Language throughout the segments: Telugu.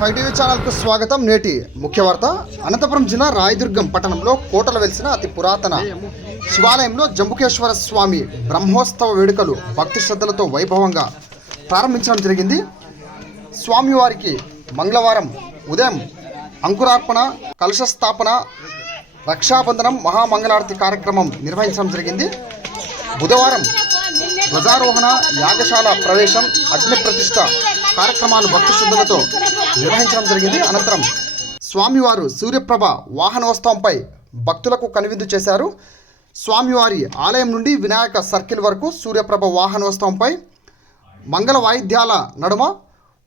ఫైవ్ టీవీ ఛానల్కు స్వాగతం. నేటి ముఖ్య వార్త. అనంతపురం జిల్లా రాయదుర్గం పట్టణంలో కోటల వెలిసిన అతి పురాతన శివాలయంలో జంబుకేశ్వర స్వామి బ్రహ్మోత్సవ వేడుకలు భక్తి శ్రద్ధలతో వైభవంగా ప్రారంభించడం జరిగింది. స్వామివారికి మంగళవారం ఉదయం అంకురార్పణ, కలశ స్థాపన, రక్షాబంధనం, మహామంగళారతి కార్యక్రమం నిర్వహించడం జరిగింది. బుధవారం ధ్వజారోహణ, యాగశాల ప్రవేశం, అగ్ని ప్రతిష్ఠ కార్యక్రమాలు భక్తి శ్రద్ధలతో నిర్వహించడం జరిగింది. అనంతరం స్వామివారు సూర్యప్రభ వాహనోత్సవంపై భక్తులకు కనువిందు చేశారు. స్వామివారి ఆలయం నుండి వినాయక సర్కిల్ వరకు సూర్యప్రభ వాహనోత్సవంపై మంగళ వాయిద్యాల నడుమ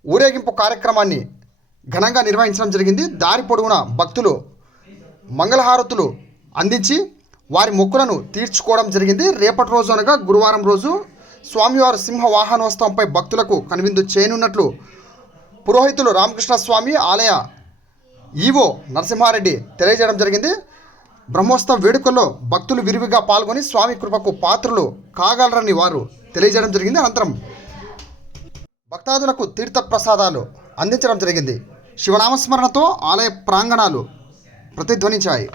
ఊరేగింపు కార్యక్రమాన్ని ఘనంగా నిర్వహించడం జరిగింది. దారి పొడవునా భక్తులు మంగళహారతులు అందించి వారి మొక్కులను తీర్చుకోవడం జరిగింది. రేపటి రోజు అనగా గురువారం రోజు స్వామివారి సింహ వాహనోత్సవంపై భక్తులకు కనువిందు చేయనున్నట్లు పురోహితులు రామకృష్ణ స్వామి, ఆలయ ఈవో నరసింహారెడ్డి తెలియజేయడం జరిగింది. బ్రహ్మోత్సవ వేడుకల్లో భక్తులు విరివిగా పాల్గొని స్వామి కృపకు పాత్రలు కాగలరని వారు తెలియజేయడం జరిగింది. అనంతరం భక్తాదులకు తీర్థ ప్రసాదాలు అందించడం జరిగింది. శివనామస్మరణతో ఆలయ ప్రాంగణాలు ప్రతిధ్వనించాయి.